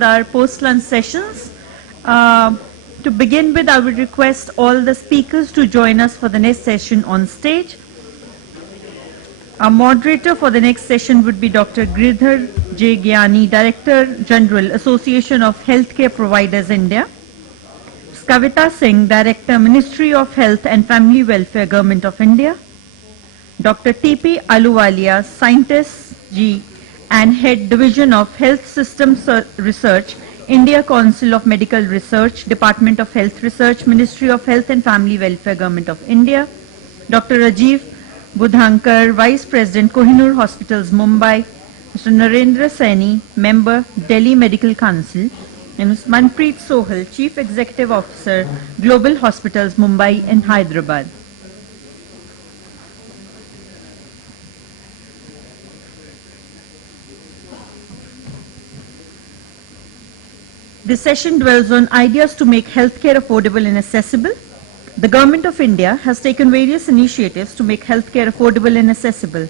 with our post-lunch sessions. Uh, to begin with, I would request all the speakers to join us for the next session on stage. Our moderator for the next session would be Dr. Girdhar J. Gyani, Director General, Association of Healthcare Providers, India. Kavita Singh, Director, Ministry of Health and Family Welfare, Government of India. Dr. T.P. Aluwalia, Scientist G and Head Division of Health Systems Research, India Council of Medical Research, Department of Health Research, Ministry of Health and Family Welfare, Government of India. Dr. Rajiv Budhankar, Vice President, Kohinoor Hospitals, Mumbai. Mr. Narendra Saini, Member, Delhi Medical Council. And Mr. Manpreet Sohal, Chief Executive Officer, Global Hospitals, Mumbai and Hyderabad. This session dwells on ideas to make healthcare affordable and accessible. The Government of India has taken various initiatives to make healthcare affordable and accessible.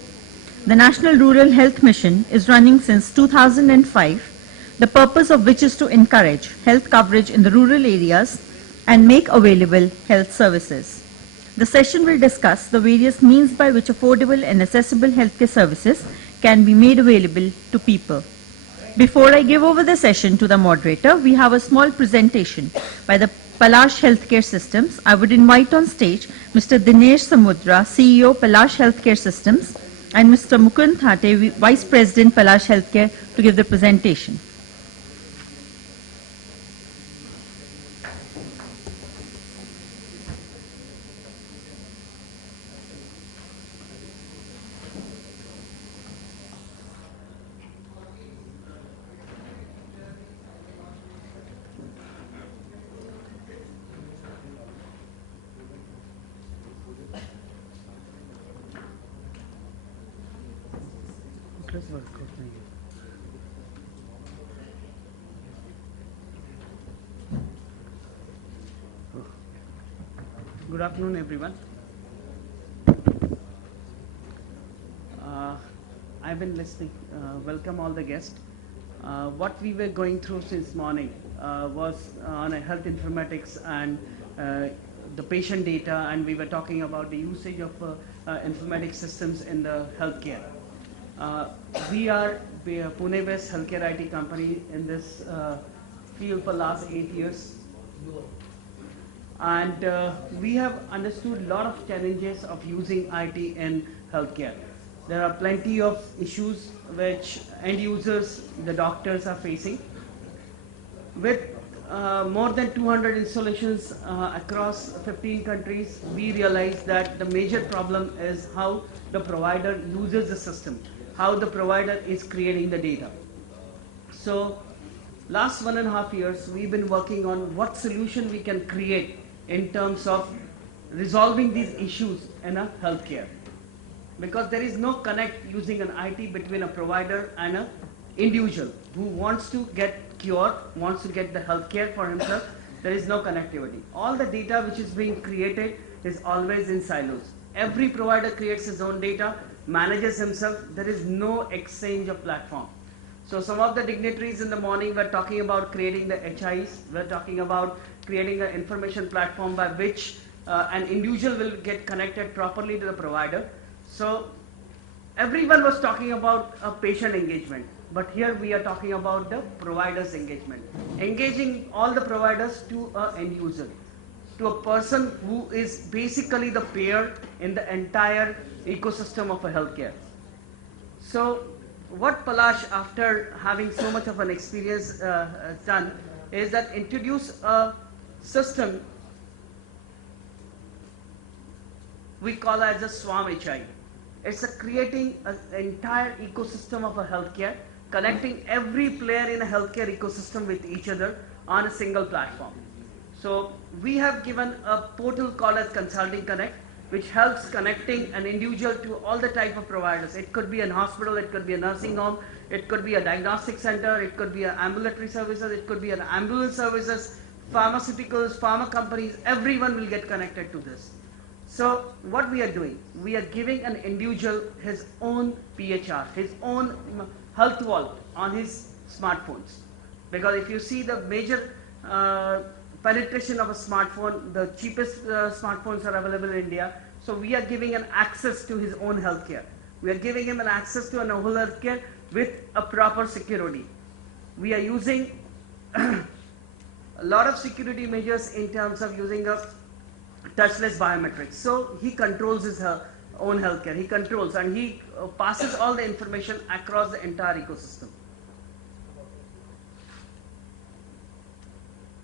The National Rural Health Mission is running since 2005, the purpose of which is to encourage health coverage in the rural areas and make available health services. The session will discuss the various means by which affordable and accessible healthcare services can be made available to people. Before I give over the session to the moderator, we have a small presentation by the Palash Healthcare Systems. I would invite on stage Mr. Dinesh Samudra, CEO, Palash Healthcare Systems, and Mr. Mukund Thate, Vice President, Palash Healthcare, to give the presentation. Good afternoon, everyone. I've been listening. Welcome all the guests. What we were going through since morning was on a health informatics and the patient data, and we were talking about the usage of informatics systems in the healthcare. We are Pune-based healthcare IT company in this field for last 8 years. And we have understood a lot of challenges of using IT in healthcare. There are plenty of issues which end users, the doctors, are facing. With more than 200 installations across 15 countries, we realize that the major problem is how the provider uses the system, how the provider is creating the data. So last 1.5 years, we've been working on what solution we can create in terms of resolving these issues in a healthcare. Because there is no connect using an IT between a provider and an individual who wants to get cured, wants to get the healthcare for himself. There is no connectivity. All the data which is being created is always in silos. Every provider creates his own data, manages himself. There is no exchange of platform. So some of the dignitaries in the morning were talking about creating the HIs. We're talking about creating an information platform by which an individual will get connected properly to the provider. So everyone was talking about a patient engagement, but here we are talking about the provider's engagement. Engaging all the providers to an end user, to a person who is basically the payer in the entire ecosystem of a healthcare. So what Palash, after having so much of an experience done, is that introduce a system we call as a Swarm HI. It's creating an entire ecosystem of a healthcare, connecting every player in a healthcare ecosystem with each other on a single platform. So we have given a portal called as Consulting Connect, which helps connecting an individual to all the type of providers. It could be an hospital, it could be a nursing home, it could be a diagnostic center, it could be an ambulatory services, it could be an ambulance services, pharmaceuticals, pharma companies, everyone will get connected to this. So what we are doing, we are giving an individual his own PHR, his own health vault on his smartphones. Because if you see the major penetration of a smartphone, the cheapest smartphones are available in India. So we are giving an access to his own healthcare. We are giving him an access to an whole healthcare with a proper security. We are using a lot of security measures in terms of using a touchless biometrics. So he controls his own healthcare. He controls and he passes all the information across the entire ecosystem.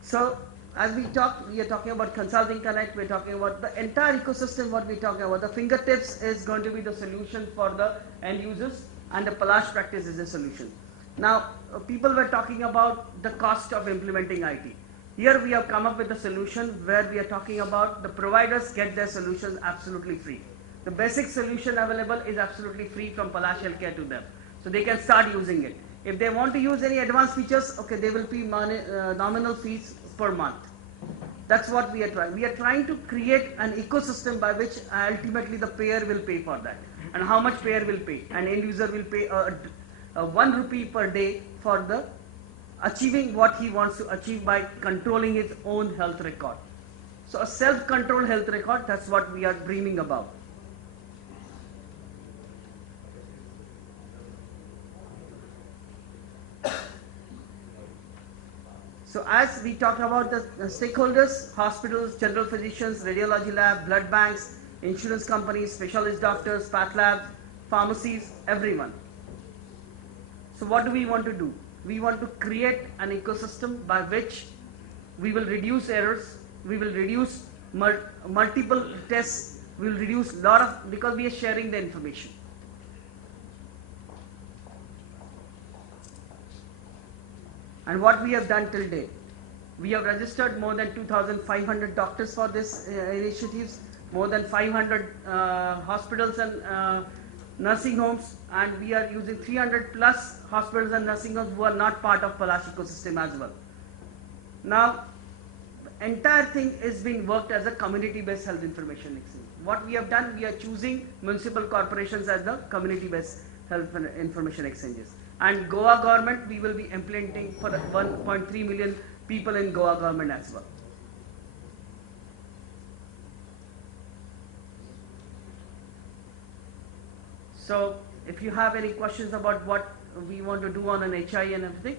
So as we talk, we are talking about Consulting Connect, we are talking about the entire ecosystem, what we are talking about. The fingertips is going to be the solution for the end users, and the Palash practice is the solution. Now, people were talking about the cost of implementing IT. Here we have come up with a solution where we are talking about the providers get their solutions absolutely free. The basic solution available is absolutely free from Palash Healthcare to them. So they can start using it. If they want to use any advanced features, okay, they will pay nominal fees per month. That's what we are trying. We are trying to create an ecosystem by which ultimately the payer will pay for that. And how much payer will pay? An end user will pay 1 rupee per day for the achieving what he wants to achieve by controlling his own health record. So a self-controlled health record, that's what we are dreaming about. So as we talked about the stakeholders, hospitals, general physicians, radiology lab, blood banks, insurance companies, specialist doctors, path labs, pharmacies, everyone. So what do we want to do? We want to create an ecosystem by which we will reduce errors, we will reduce multiple tests, we will reduce lot of, because we are sharing the information. And what we have done till date, we have registered more than 2,500 doctors for this initiatives, more than 500 hospitals and nursing homes, and we are using 300 plus hospitals and nursing homes who are not part of Palash ecosystem as well. Now, the entire thing is being worked as a community-based health information exchange. What we have done, we are choosing municipal corporations as the community-based health information exchanges. And Goa government, we will be implementing for 1.3 million people in Goa government as well. So, if you have any questions about what we want to do on an HI and everything.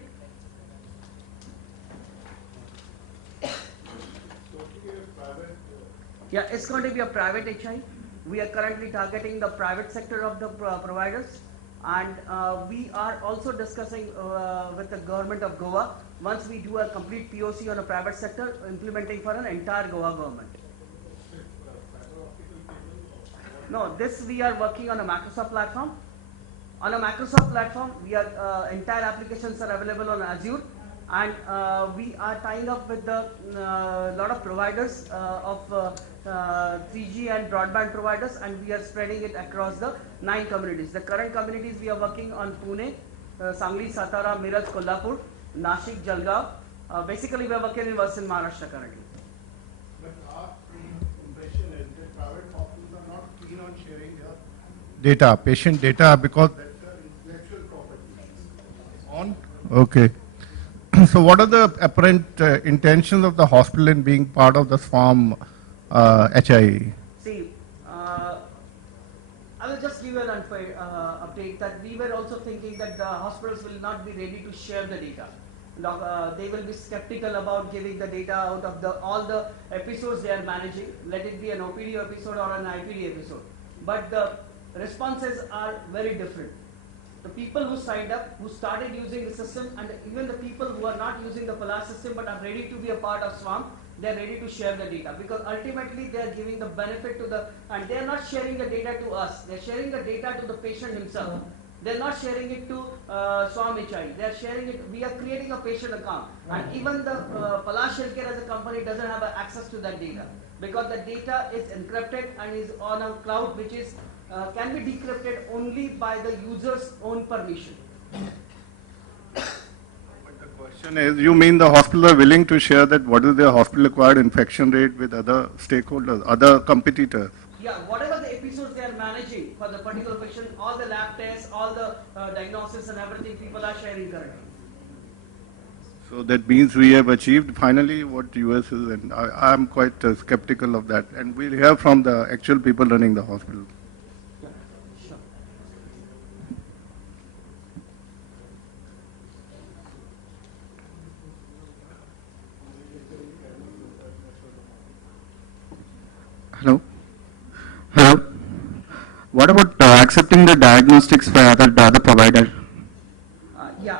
Yeah, it's going to be a private HI. We are currently targeting the private sector of the providers. And we are also discussing with the government of Goa, once we do a complete POC on a private sector, implementing for an entire Goa government. No, this we are working on a Microsoft platform. On a Microsoft platform, we are entire applications are available on Azure, and we are tying up with the lot of providers of 3G and broadband providers, and we are spreading it across the 9 communities. The current communities we are working on Pune, Sangli, Satara, Miraj, Kolhapur, Nashik, Jalgaon. Basically, we are working in Western Maharashtra currently. But our impression is that private hospitals are not keen on sharing their data, patient data, because that's the intellectual property. On? Okay. So what are the apparent intentions of the hospital in being part of the SWAM HIE? See, I will just give you an update that we were also thinking that the hospitals will not be ready to share the data. They will be skeptical about giving the data out of all the episodes they are managing, let it be an OPD episode or an IPD episode. But the responses are very different. The people who signed up, who started using the system, and even the people who are not using the Palash system but are ready to be a part of SWAM, they are ready to share the data, because ultimately they are giving the benefit to the, and they are not sharing the data to us, they are sharing the data to the patient himself. They are not sharing it to SWAM HI, they are sharing it, we are creating a patient account, and even the Palash Healthcare as a company doesn't have access to that data, because the data is encrypted and is on a cloud which is can be decrypted only by the user's own permission. But the question is, you mean the hospitals are willing to share that what is their hospital-acquired infection rate with other stakeholders, other competitors? Yeah, whatever the episodes they are managing for the particular patient, all the lab tests, all the diagnosis and everything, people are sharing currently. So that means we have achieved finally what US is, and I'm quite skeptical of that. And we'll hear from the actual people running the hospital. Sure. Hello. Hello. What about accepting the diagnostics by other provider? Yeah.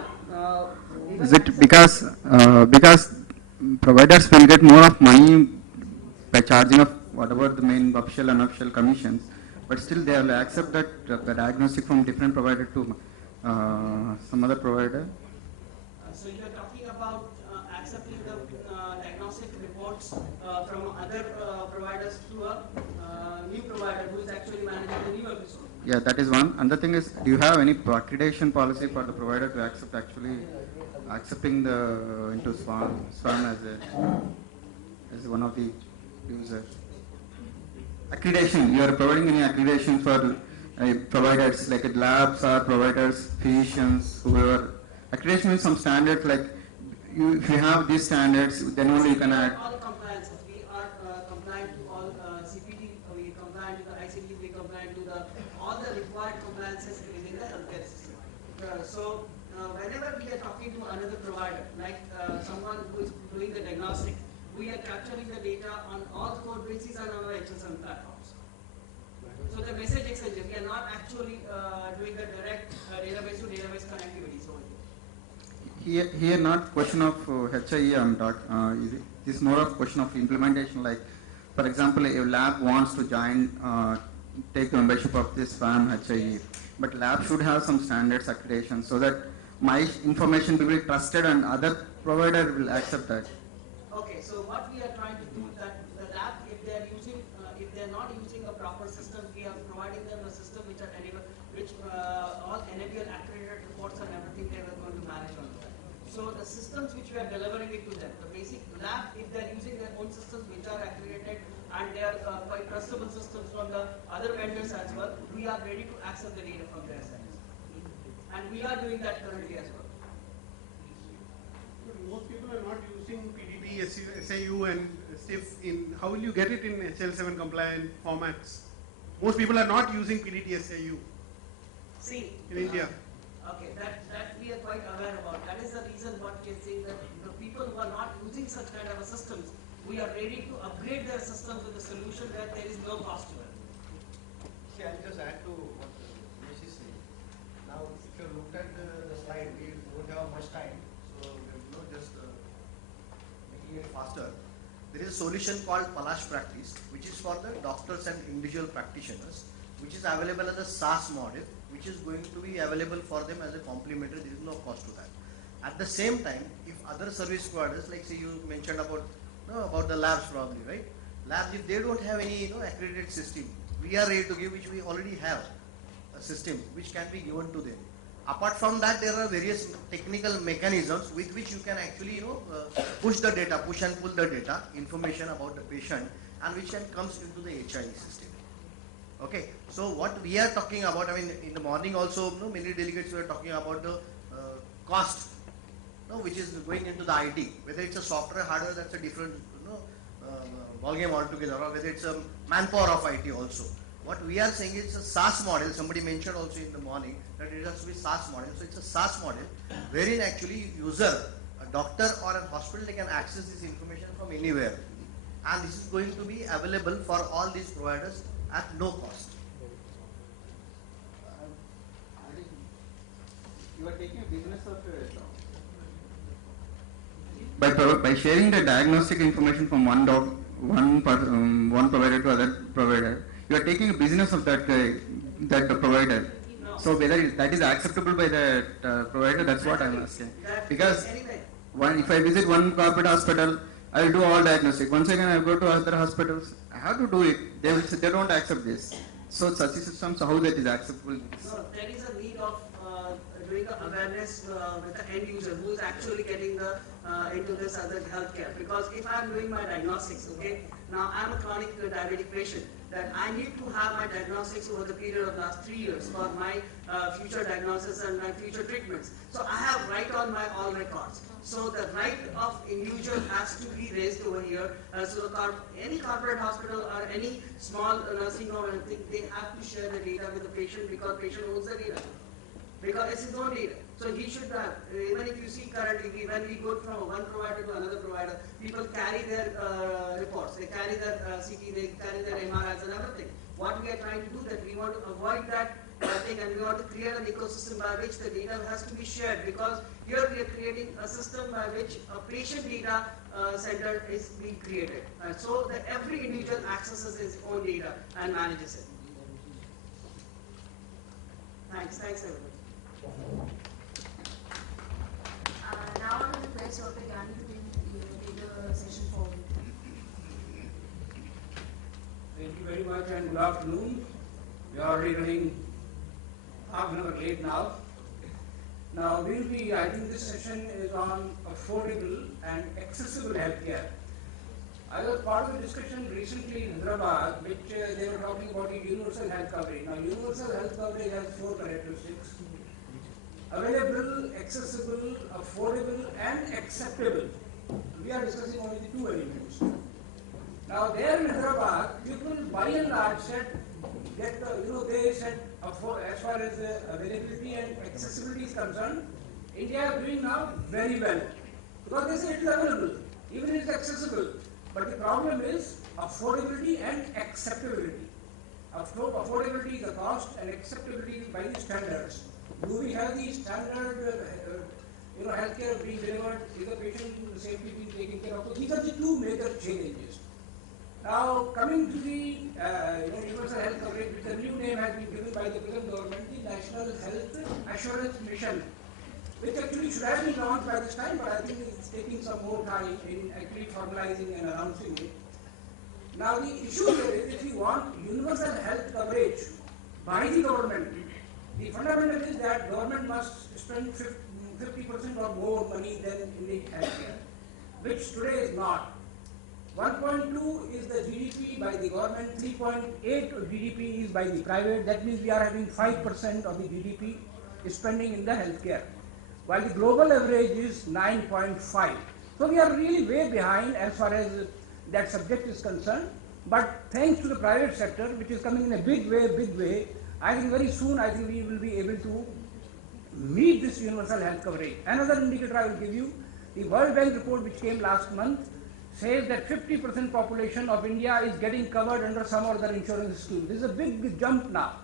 Is it because providers will get more of money by charging of whatever the main official and unofficial commissions, but still they will accept that the diagnostic from different provider to some other provider? So you are talking about accepting the diagnostic reports from other providers to a new provider who is actually managing the new episode. Yeah, that is one. Another thing is, do you have any accreditation policy for the provider to accept accepting the into SWAN as one of the users? Accreditation. You are providing any accreditation for providers like labs or providers, physicians, whoever. Accreditation means some standards like if you have these standards, then only you can add. All the compliances. We are compliant to all CPT, we compliant to the ICD, we compliant to all the required compliances within the healthcare system. So whenever we are talking to another provider, like someone who is doing the diagnostic, we are capturing the data on all the code bases and on our HSM platforms. So the message exchange, we are not actually doing the direct database to database connectivity. So Here not question of HIE I'm talking, it is more of question of implementation. Like, for example, a lab wants to join, take the membership of this FAM HIE, but lab should have some standards accreditation so that my information will be trusted and other provider will accept that. okay, so what we are trying to do that the lab, if they are using, if they are not using a proper system, we are providing them a system which are enable, which all enable accredited reports and everything they are going to manage on that. So the systems which we are delivering it to them, the basic lab, if they are using their own systems which are accredited and they are quite trustable systems from the other vendors as well, we are ready to accept the data from their side. And we are doing that currently as well. Most people are not using PDD, SAU and SIF in, how will you get it in HL7 compliant formats? Most people are not using PDD, SAU See, in India. okay, that we are quite aware about. That is the reason what we are saying that the people who are not using such kind of a systems, we are ready to upgrade their systems with a solution where there is no cost to it. See, I'll just add to what Ramesh is saying. Now, if you looked at the slide, we don't have much time, so we'll just making it faster. There is a solution called Palash Practice, which is for the doctors and individual practitioners, which is available as a SaaS model, which is going to be available for them as a complementary. There is no cost to that. At the same time, if other service providers, like say you mentioned about the labs probably, right? Labs, if they don't have any accredited system, we are ready to give, which we already have a system which can be given to them. Apart from that, there are various technical mechanisms with which you can actually push the data, push and pull the data, information about the patient, and which can comes into the HIE system. Okay, so what we are talking about, I mean, in the morning also, many delegates were talking about the cost, which is going into the IT. Whether it's a software, hardware, that's a different ballgame altogether, or whether it's a manpower of IT also. What we are saying is a SaaS model. Somebody mentioned also in the morning that it has to be SaaS model. So it's a SaaS model wherein actually user, a doctor or a hospital, they can access this information from anywhere. And this is going to be available for all these providers at no cost. You are taking a business of by sharing the diagnostic information from one provider to other provider, you are taking a business of that provider. No. So whether that is acceptable by the provider, that's what I'm asking. Because Anyway, if I visit one corporate hospital, I will do all diagnostic. Once again, I go to other hospitals, I have to do it. They will say they don't accept this. So such systems, how that is acceptable? no, there is a need of doing doing awareness with the end user who is actually getting the into this other healthcare. Because if I'm doing my diagnostics, okay, now I'm a chronic diabetic patient, that I need to have my diagnostics over the period of last 3 years for my future diagnosis and my future treatments. So I have right on my all records. So the right of individual has to be raised over here. So any corporate hospital or any small nursing home, I think they have to share the data with the patient, because patient owns the data. Because it's his own data. So he should have, even if you see currently, when we go from one provider to another provider, people carry their reports, they carry their CT, they carry their MRIs and everything. What we are trying to do, that we want to avoid that thing, and we want to create an ecosystem by which the data has to be shared, because here we are creating a system by which a patient data center is being created. So that every individual accesses his own data and manages it. Thanks everybody. Now I will request Dr. Gyani to take the session forward. Thank you very much and good afternoon. We are already running half an hour late now. Now I think this session is on affordable and accessible healthcare. I was part of the discussion recently in Hyderabad, which they were talking about the universal health coverage. Now universal health coverage has 4 characteristics: available, accessible, affordable and acceptable. We are discussing only the 2 elements. Now there in Hyderabad, people by and large said that, they said as far as availability and accessibility is concerned, India is doing now very well. Because they say it is available, even it is accessible. But the problem is affordability and acceptability. Affordability is the cost and acceptability is by the standards. Do we have the standard healthcare being delivered? Is the patient safety being taken care of? So these are the 2 major challenges. Now coming to the universal health coverage, which a new name has been given by the present government, the National Health Assurance Mission, which actually should have been launched by this time, but I think it's taking some more time in actually formalizing and announcing it. Now the issue here is, if you want universal health coverage by the government, the fundamental is that government must spend 50% or more money than in the healthcare, which today is not. 1.2 is the GDP by the government, 3.8 of GDP is by the private. That means we are having 5% of the GDP spending in the healthcare, while the global average is 9.5. So we are really way behind as far as that subject is concerned. But thanks to the private sector, which is coming in a big way, I think very soon we will be able to meet this universal health coverage. Another indicator I will give you, the World Bank report which came last month says that 50% population of India is getting covered under some or other insurance scheme. This is a big jump now.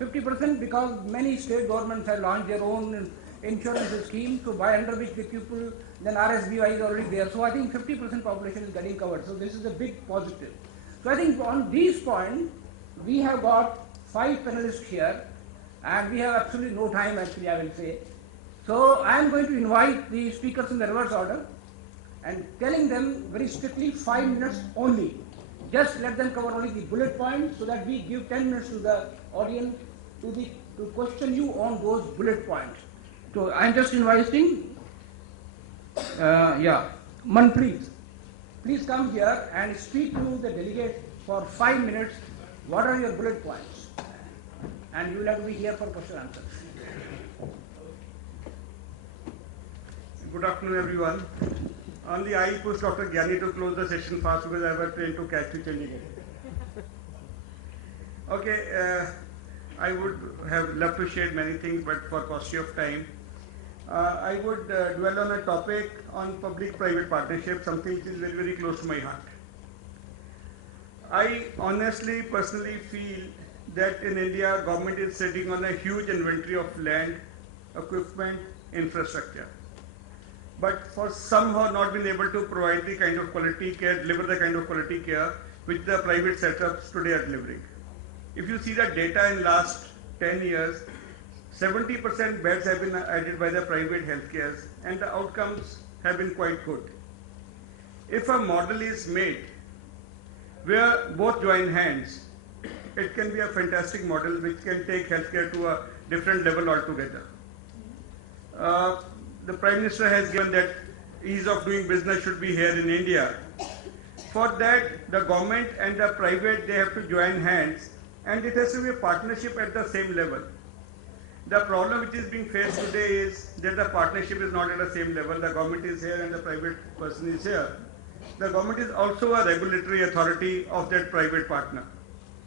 50% because many state governments have launched their own insurance scheme, so by under which the people, then RSBI is already there. So I think 50% population is getting covered. So this is a big positive. So I think on these points, we have got 5 panelists here, and we have absolutely no time actually, I will say. So I am going to invite the speakers in the reverse order and telling them very strictly 5 minutes only. Just let them cover only the bullet points so that we give 10 minutes to the audience to question you on those bullet points. So I am just inviting, Man, please come here and speak to the delegate for 5 minutes. What are your bullet points? And you will have to be here for question and answer. Good afternoon, everyone. Only I pushed Dr. Gyani to close the session fast because I was trained to catch you changing it. Okay, I would have loved to share many things, but for paucity of time, I would dwell on a topic on public-private partnership, something which is very close to my heart. I honestly, personally feel that in India, government is sitting on a huge inventory of land, equipment, infrastructure, but for somehow not been able to provide the kind of quality care, deliver the kind of quality care which the private setups today are delivering. If you see the data in last 10 years, 70% beds have been added by the private healthcare, and the outcomes have been quite good. If a model is made where both join hands, it can be a fantastic model which can take healthcare to a different level altogether. the Prime Minister has given that ease of doing business should be here in India. For that, the government and the private, they have to join hands, and it has to be a partnership at the same level. The problem which is being faced today is that the partnership is not at the same level. The government is here and the private person is here. The government is also a regulatory authority of that private partner.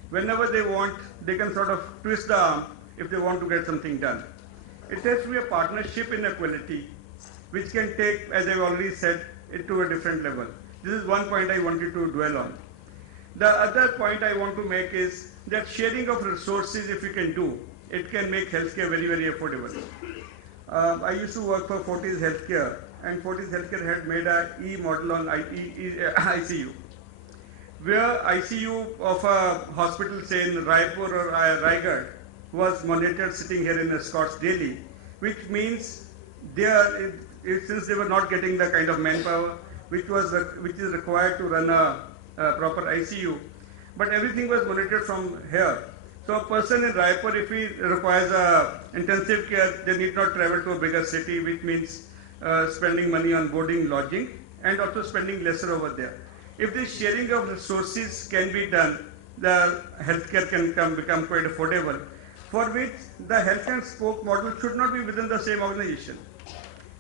Whenever they want, they can sort of twist the arm if they want to get something done. It has to be a partnership in equality, which can take, as I've already said, it to a different level. This is one point I wanted to dwell on. The other point I want to make is that sharing of resources, if we can do, it can make healthcare very, very affordable. I used to work for Fortis Healthcare, and Fortis Healthcare had made a e-model on ICU, where ICU of a hospital, say in Raipur or Raigad, was monitored sitting here in Scots daily, which means they are, since they were not getting the kind of manpower which is required to run a proper ICU, but everything was monitored from here. So a person in Raipur, if he requires intensive care, they need not travel to a bigger city, which means spending money on boarding, lodging, and also spending lesser over there. If this sharing of resources can be done, the healthcare can become quite affordable, for which the health and spoke model should not be within the same organization.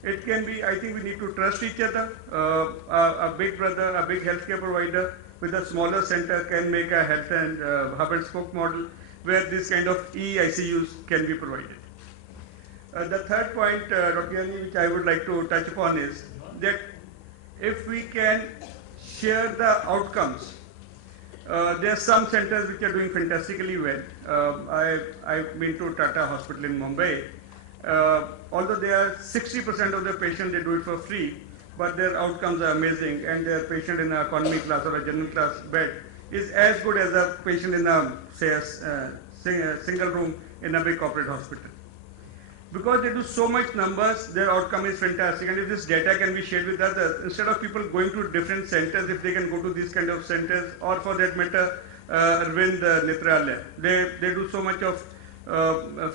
It can be, I think we need to trust each other. A big brother, a big healthcare provider with a smaller center can make a health and hub and spoke model where this kind of e-ICUs can be provided. The third point, Dr. Yani, which I would like to touch upon is that if we can share the outcomes, there are some centers which are doing fantastically well. I've been to Tata Hospital in Mumbai. Although they are 60% of the patients, they do it for free, but their outcomes are amazing, and their patient in an economy class or a general class bed is as good as a patient in a, say, a single room in a big corporate hospital. Because they do so much numbers, their outcome is fantastic, and if this data can be shared with others, instead of people going to different centers, if they can go to these kind of centers, or for that matter, Arvind Netralaya, they do so much of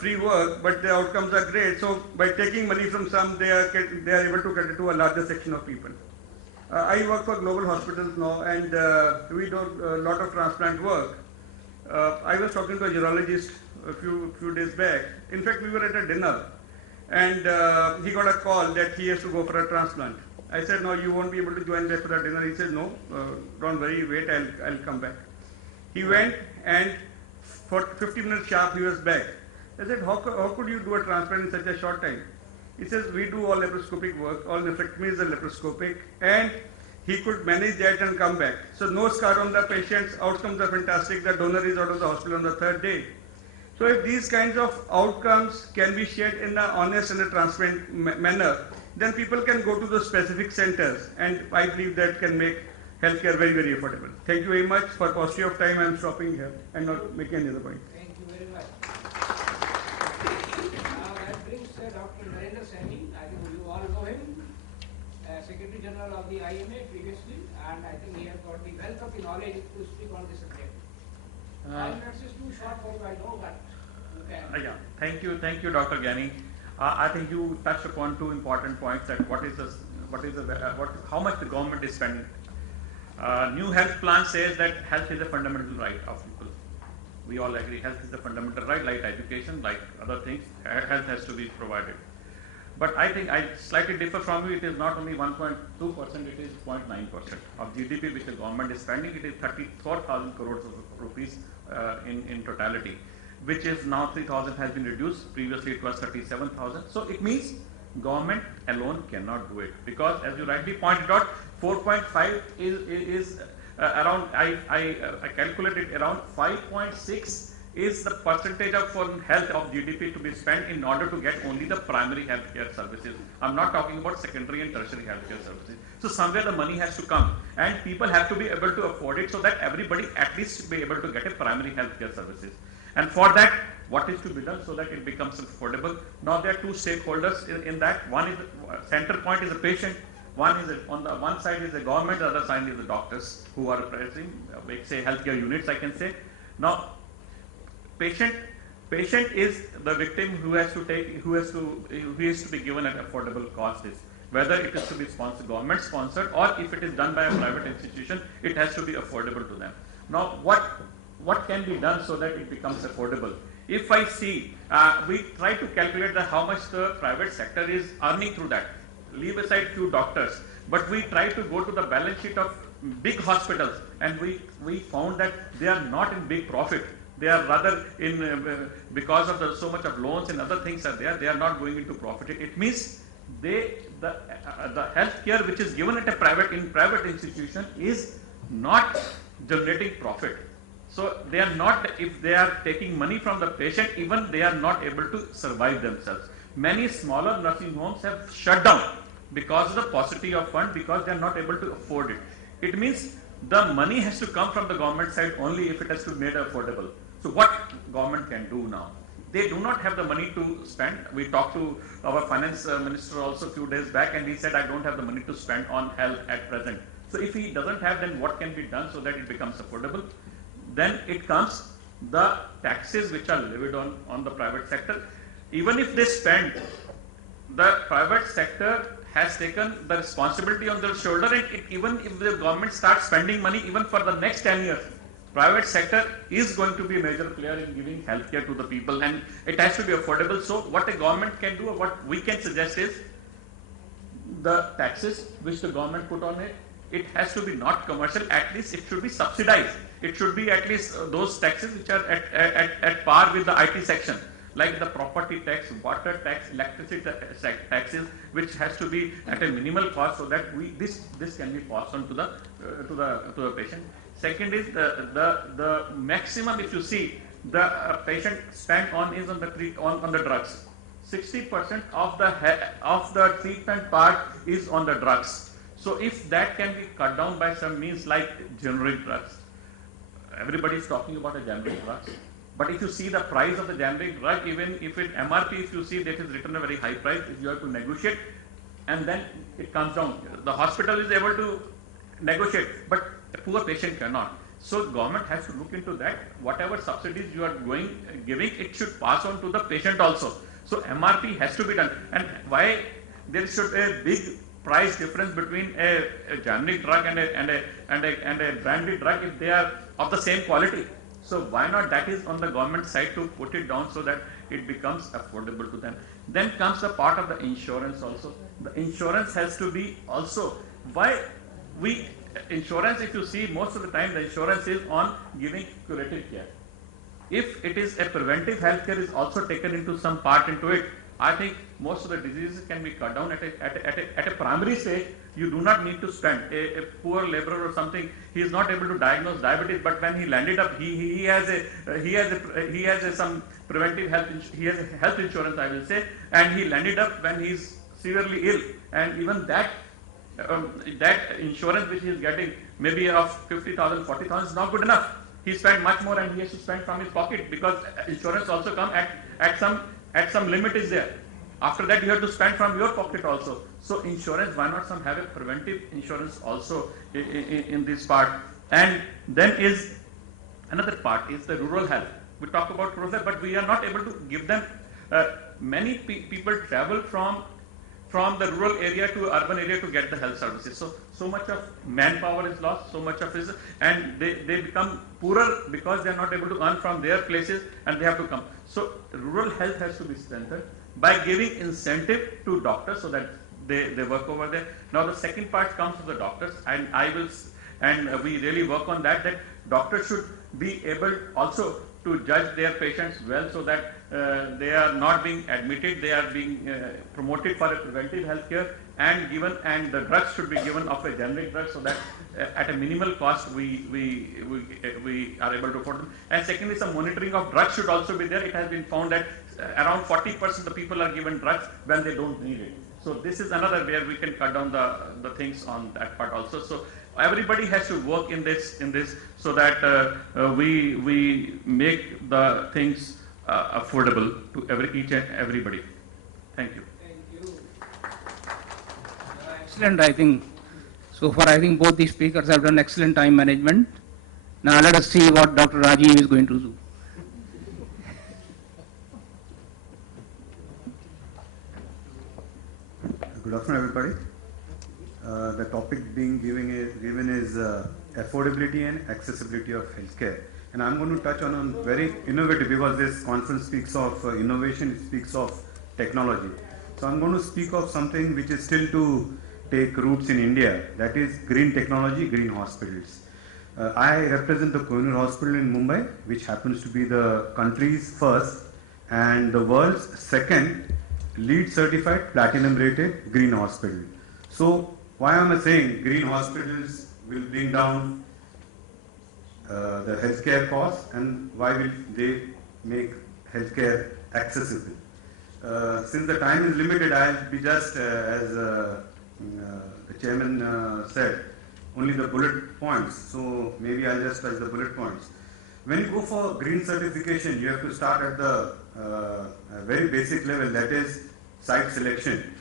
free work, but the outcomes are great. So by taking money from some, they are able to cater to a larger section of people. I work for global hospitals now, and we do a lot of transplant work. I was talking to a urologist a few days back. In fact, we were at a dinner, and he got a call that he has to go for a transplant. I said, no, you won't be able to join back for the dinner. He said, no, don't worry, wait, I'll come back. He went, and for 50 minutes sharp, he was back. I said, how could you do a transplant in such a short time? He says, we do all laparoscopic work, all nephrectomies are laparoscopic, and he could manage that and come back. So no scar on the patient's outcomes are fantastic. The donor is out of the hospital on the third day. So if these kinds of outcomes can be shared in an honest and a transparent manner, then people can go to the specific centers, and I believe that can make healthcare very, very affordable. Thank you very much. For paucity of time, I am stopping here and not making any other point. Thank you very much. Now that brings Dr. Narendra Saini. I think you all know him, Secretary General of the IMA previously, and I think he has got the wealth of the knowledge to speak on this subject. 5 minutes is too short for you, I know, but you can. Yeah, thank you, Dr. Gyani. I think you touched upon two important points: that how much the government is spending. New health plan says that health is a fundamental right of people. We all agree health is a fundamental right, like education, like other things. Health has to be provided. But I think I slightly differ from you. It is not only 1.2%, it is 0.9% of GDP which the government is spending. It is 34,000 crores of rupees in totality, which is now 3,000 has been reduced. Previously it was 37,000. So it means government alone cannot do it, because as you rightly pointed out, 4.5 is around, I calculated around 5.6 is the percentage of foreign health of GDP to be spent in order to get only the primary healthcare services. I'm not talking about secondary and tertiary healthcare services. So somewhere the money has to come, and people have to be able to afford it, so that everybody at least be able to get a primary healthcare services. And for that, what is to be done so that it becomes affordable? Now there are two stakeholders in that. One is center point is the patient. One is on the one side is the government, the other side is the doctors who are representing, say, healthcare units, I can say. Now, patient patient is the victim who has to be given at affordable cost. Is whether it is to be government sponsored, or if it is done by a private institution, it has to be affordable to them. Now, what can be done so that it becomes affordable? If I see, we try to calculate how much the private sector is earning through that. Leave aside few doctors, but we try to go to the balance sheet of big hospitals, and we found that they are not in big profit. They are rather in because of so much of loans and other things are there. They are not going into profit. It means the health care which is given at a private institution is not generating profit. So they are not, if they are taking money from the patient, even they are not able to survive themselves. Many smaller nursing homes have shut down because of the paucity of fund, because they are not able to afford it. It means the money has to come from the government side only if it has to be made affordable. So what government can do now? They do not have the money to spend. We talked to our finance minister also a few days back, and he said, I don't have the money to spend on health at present. So if he doesn't have, then what can be done so that it becomes affordable? Then it comes the taxes which are levied on the private sector. Even if they spend, the private sector has taken the responsibility on their shoulder, and even if the government starts spending money even for the next 10 years, private sector is going to be a major player in giving healthcare to the people, and it has to be affordable. So what a government can do, or what we can suggest is, the taxes which the government put on it, it has to be not commercial, at least it should be subsidized. It should be at least those taxes which are at par with the IT section, like the property tax, water tax, electricity taxes, which has to be at a minimal cost, so that this can be passed on to the patient. Second is the maximum, if you see, the patient spent on is on the drugs. 60% of the treatment part is on the drugs. So if that can be cut down by some means like generic drugs, everybody is talking about a generic drugs. But if you see the price of the generic drug, even if it MRP, if you see that is written a very high price, if you have to negotiate, and then it comes down. The hospital is able to negotiate, but the poor patient cannot. So government has to look into that. Whatever subsidies you are giving, it should pass on to the patient also. So MRP has to be done. And why there should a big price difference between a generic drug and a branded drug if they are of the same quality? So why not that is on the government side to put it down so that it becomes affordable to them. Then comes the part of the insurance also. The insurance has to be also, insurance, if you see, most of the time the insurance is on giving curative care. If it is a preventive healthcare is also taken into some part into it, I think most of the diseases can be cut down at a primary stage. You do not need to spend. A poor laborer or something, he is not able to diagnose diabetes, but when he landed up, he has some preventive health, he has a health insurance, I will say, and he landed up when he is severely ill, and even that insurance which he is getting, maybe of 50,000, 40,000, is not good enough. He spent much more, and he has to spend from his pocket, because insurance also come at some limit is there. After that, you have to spend from your pocket also. So insurance, why not have a preventive insurance also in this part? And then is another part is the rural health. We talk about rural health, but we are not able to give them. Many people travel from the rural area to urban area to get the health services. So much of manpower is lost, so much of is, and they become poorer because they are not able to earn from their places, and they have to come. So rural health has to be strengthened by giving incentive to doctors so that they work over there. Now the second part comes to the doctors, and we really work on that doctors should be able also to judge their patients well, so that they are not being admitted, they are being promoted for a preventive health care, and the drugs should be given of a generic drug, so that at a minimal cost we are able to afford them. And secondly, some monitoring of drugs should also be there. It has been found that around 40% of the people are given drugs when they don't need it. So this is another where we can cut down the things on that part also. So everybody has to work in this so that we make the things affordable to each and everybody. Thank you. Thank you. Excellent, I think. So far, I think both the speakers have done excellent time management. Now let us see what Dr. Rajiv is going to do. Good afternoon, everybody. The topic being given is affordability and accessibility of healthcare. And I'm going to touch on very innovative, because this conference speaks of innovation, it speaks of technology. So I'm going to speak of something which is still to take roots in India, that is green technology, green hospitals. I represent the Kohinoor Hospital in Mumbai, which happens to be the country's first and the world's second LEED certified platinum rated green hospital. So why am I saying green hospitals will bring down the healthcare costs, and why will they make healthcare accessible? Since the time is limited, I'll be just as the chairman said, only the bullet points. So maybe I'll just touch the bullet points. When you go for green certification, you have to start at the very basic level, that is site selection.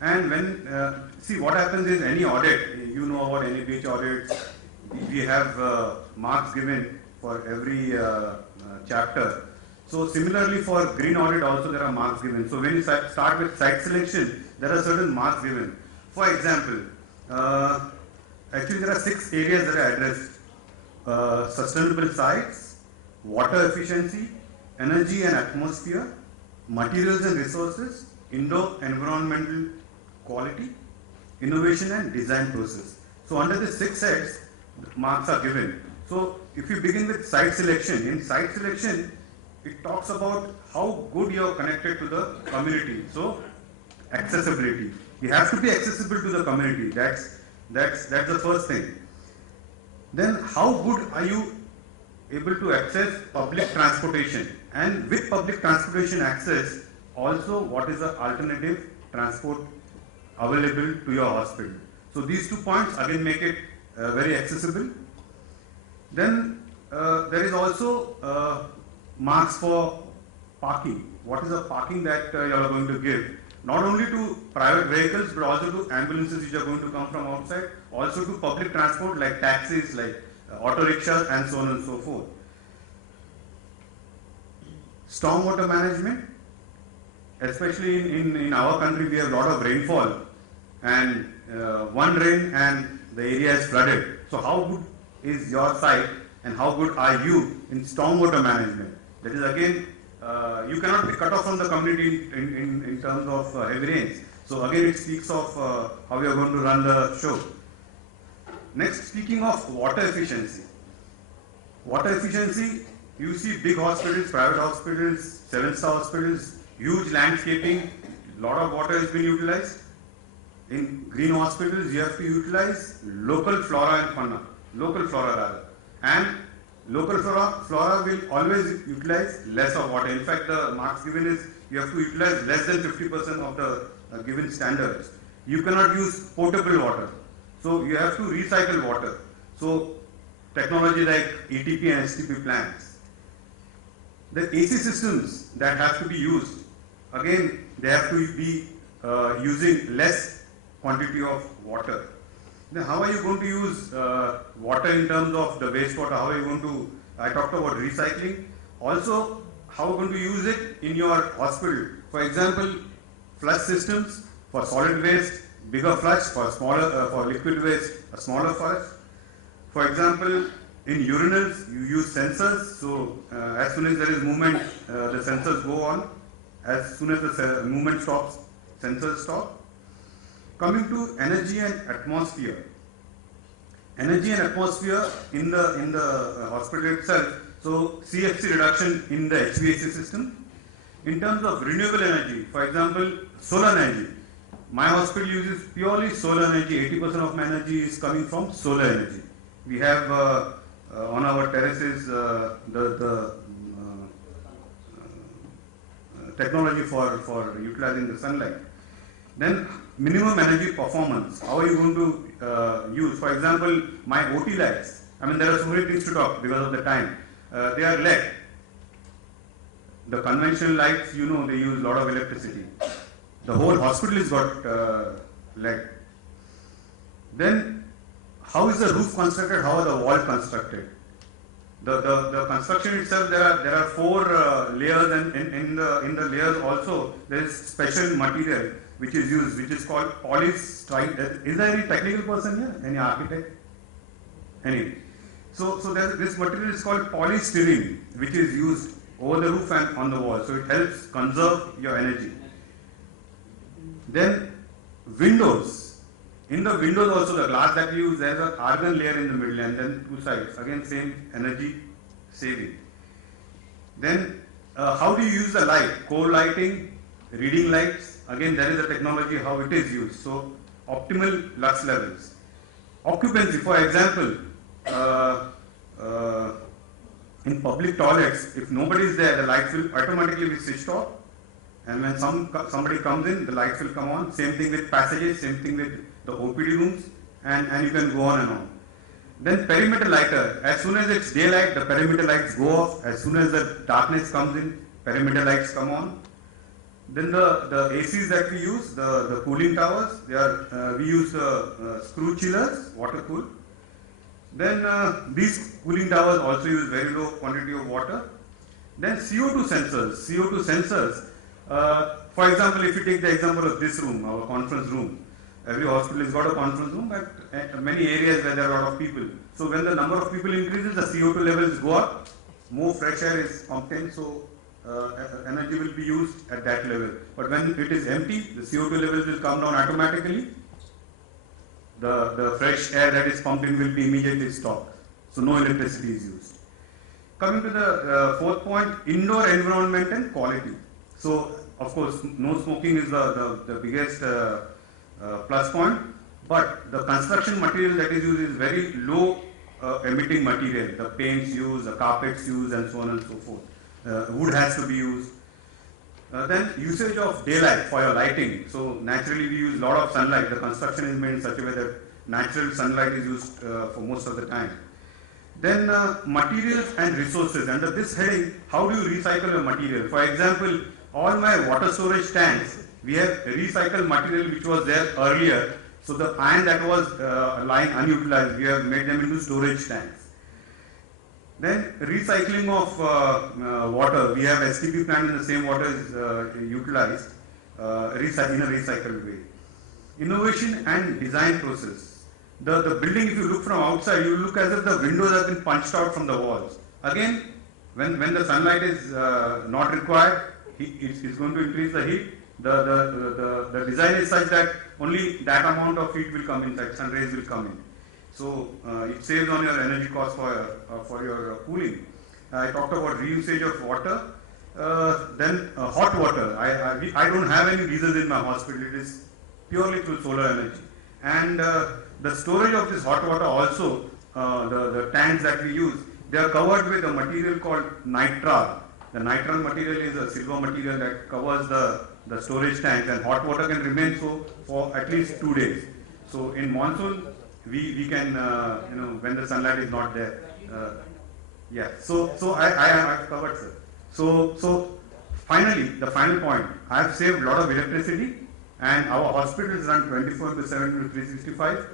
And when, see what happens is any audit, you know about NABH audits, we have marks given for every chapter. So similarly for green audit also there are marks given. So when you start with site selection, there are certain marks given. For example, actually there are 6 areas that are addressed. Sustainable sites, water efficiency, energy and atmosphere, materials and resources, indoor environmental quality, innovation and design process. So under the 6 sets, marks are given. So if you begin with site selection, in site selection, it talks about how good you are connected to the community. So accessibility. You have to be accessible to the community. That's the first thing. Then how good are you able to access public transportation? And with public transportation access, also what is the alternative transport available to your hospital? So these 2 points again make it very accessible. Then there is also marks for parking. What is the parking that you are going to give? Not only to private vehicles, but also to ambulances which are going to come from outside, also to public transport like taxis, like auto rickshaws and so on and so forth. Stormwater management, especially in our country, we have a lot of rainfall, and one rain and the area is flooded. So how good is your site and how good are you in stormwater management? That is again, you cannot be cut off from the community in terms of heavy rains. So again it speaks of how we are going to run the show. Next, speaking of water efficiency. Water efficiency, you see big hospitals, private hospitals, 7-star hospitals, huge landscaping, lot of water is being utilized. In green hospitals, you have to utilize local flora and fauna, local flora rather. And local flora will always utilize less of water. In fact, the marks given is you have to utilize less than 50% of the given standards. You cannot use potable water. So you have to recycle water. So technology like ETP and STP plants. The AC systems that have to be used, again, they have to be using less quantity of water. Then how are you going to use water in terms of the wastewater? How are you going to, I talked about recycling. Also, how are you going to use it in your hospital? For example, flush systems for solid waste, bigger flush, for smaller, for liquid waste, a smaller flush. For example, in urinals, you use sensors. So as soon as there is movement, the sensors go on. As soon as the movement stops, sensors stop. Coming to energy and atmosphere. Energy and atmosphere in the hospital itself. So CFC reduction in the HVAC system. In terms of renewable energy, for example, solar energy. My hospital uses purely solar energy. 80% of my energy is coming from solar energy. We have on our terraces the technology for utilizing the sunlight. Then minimum energy performance. How are you going to use? For example, my OT lights. I mean, there are so many things to talk because of the time. They are LED. The conventional lights, you know, they use a lot of electricity. The whole hospital has got LED. Then, how is the roof constructed? How are the walls constructed? The construction itself, there are 4 layers, and in the layers also there is special material. which is used, which is called polystyrene. Is there any technical person here? Any architect? Any? So this material is called polystyrene, which is used over the roof and on the wall. So it helps conserve your energy. Then windows. In the windows also, the glass that we use, there is an argon layer in the middle and then two sides. Again, same energy saving. Then how do you use the light? Core lighting, reading lights. Again, there is a technology how it is used. So optimal lux levels. Occupancy, for example, in public toilets, if nobody is there, the lights will automatically be switched off. And when somebody comes in, the lights will come on. Same thing with passages, same thing with the OPD rooms, and you can go on and on. Then perimeter lighter. As soon as it's daylight, the perimeter lights go off. As soon as the darkness comes in, perimeter lights come on. Then the ACs that we use, the cooling towers, we use screw chillers, water cool. Then these cooling towers also use very low quantity of water. Then CO2 sensors. For example, if you take the example of this room, our conference room, every hospital has got a conference room, but many areas where there are a lot of people. So when the number of people increases, the CO2 levels go up, more fresh air is pumped in, so energy will be used at that level. But when it is empty, the CO2 levels will come down automatically. The fresh air that is pumped in will be immediately stopped. So no electricity is used. Coming to the fourth point, indoor environment and quality. So of course, no smoking is the biggest plus point, but the construction material that is used is very low emitting material. The paints used, the carpets used, and so on and so forth. Wood has to be used. Then usage of daylight for your lighting. So naturally we use a lot of sunlight. The construction is made in such a way that natural sunlight is used for most of the time. Then materials and resources. Under this heading, how do you recycle a material? For example, all my water storage tanks, we have recycled material which was there earlier. So the iron that was lying unutilized, we have made them into storage tanks. Then recycling of water, we have STP plant in the same water is utilized in a recycled way. Innovation and design process. The building, if you look from outside, you look as if the windows have been punched out from the walls. Again, when the sunlight is not required, it's going to increase the heat. The design is such that only that amount of heat will come inside, sun rays will come in. So it saves on your energy cost for your cooling. I talked about reusage of water. Then hot water. I don't have any geysers in my hospital. It is purely through solar energy. And the storage of this hot water also, the tanks that we use, they are covered with a material called nitrile. The nitrile material is a silver material that covers the storage tanks, and hot water can remain so for at least 2 days. So in monsoon, we can, when the sunlight is not there. Yeah, so I have covered, sir. So finally, the final point, I have saved a lot of electricity, and our hospitals run 24/7 to 365.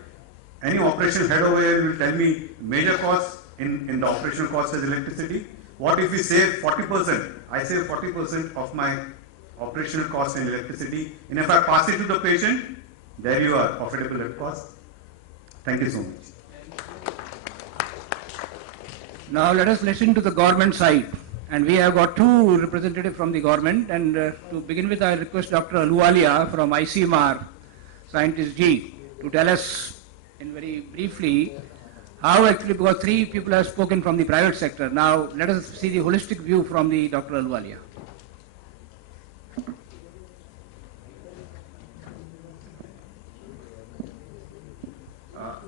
Any operational head over here will tell me major costs in the operational cost is electricity. What if we save 40%? I save 40% of my operational cost in electricity, and if I pass it to the patient, there you are, profitable at cost. Thank you so much. Now let us listen to the government side. And we have got two representatives from the government. And to begin with, I request Dr. Ahluwalia from ICMR, Scientist G, to tell us in very briefly how actually, because three people have spoken from the private sector. Now let us see the holistic view from the Dr. Ahluwalia.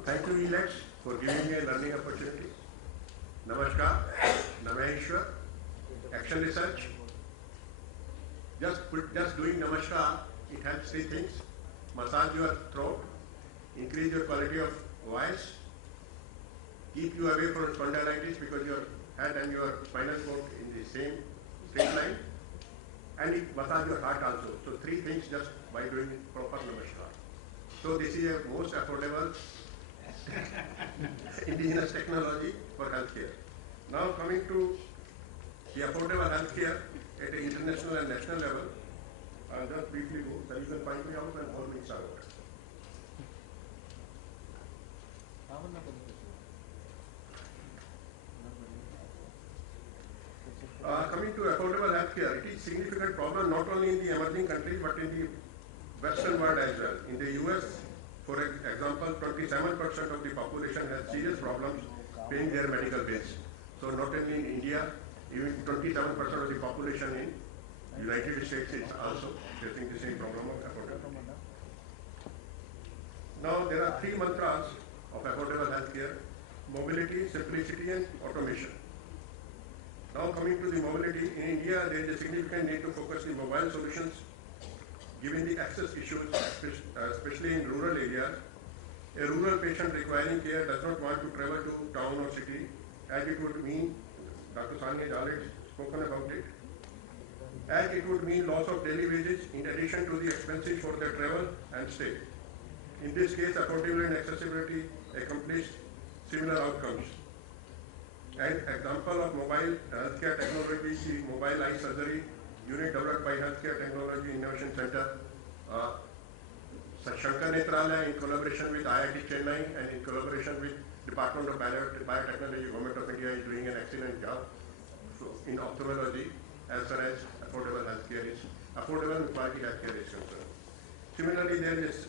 Thank you, Elex, for giving me a learning opportunity. Namaskar, Namaheshwar, Action Research. Just doing Namaskar, it helps three things. Massage your throat, increase your quality of voice, keep you away from spondylitis because your head and your spinal cord in the same straight line, and it massage your heart also. So three things just by doing proper Namaskar. So this is a most affordable indigenous technology for healthcare. Now coming to the affordable healthcare at an international and national level, I'll just briefly go, then you can find me out when all meetings are over. Coming to affordable healthcare, it is significant problem not only in the emerging countries but in the Western world as well. In the US, for example, 27% of the population has serious problems paying their medical bills. So not only in India, even 27% of the population in United States is also facing the same problem of affordability. Now there are 3 mantras of affordable healthcare: mobility, simplicity and automation. Now coming to the mobility, in India there is a significant need to focus on mobile solutions given the access issues, especially in rural areas. A rural patient requiring care does not want to travel to town or city, as it would mean, Dr. Sani has already spoken about it, as it would mean loss of daily wages in addition to the expenses for their travel and stay. In this case, affordability and accessibility accomplish similar outcomes. An example of mobile healthcare technology is the mobile eye surgery unit developed by Healthcare Technology Innovation Center, Shankar Netralaya, in collaboration with IIT Chennai and in collaboration with Department of Biotechnology, Government of India is doing an excellent job in ophthalmology as far as affordable healthcare is, affordable and quality healthcare is concerned. Similarly, there is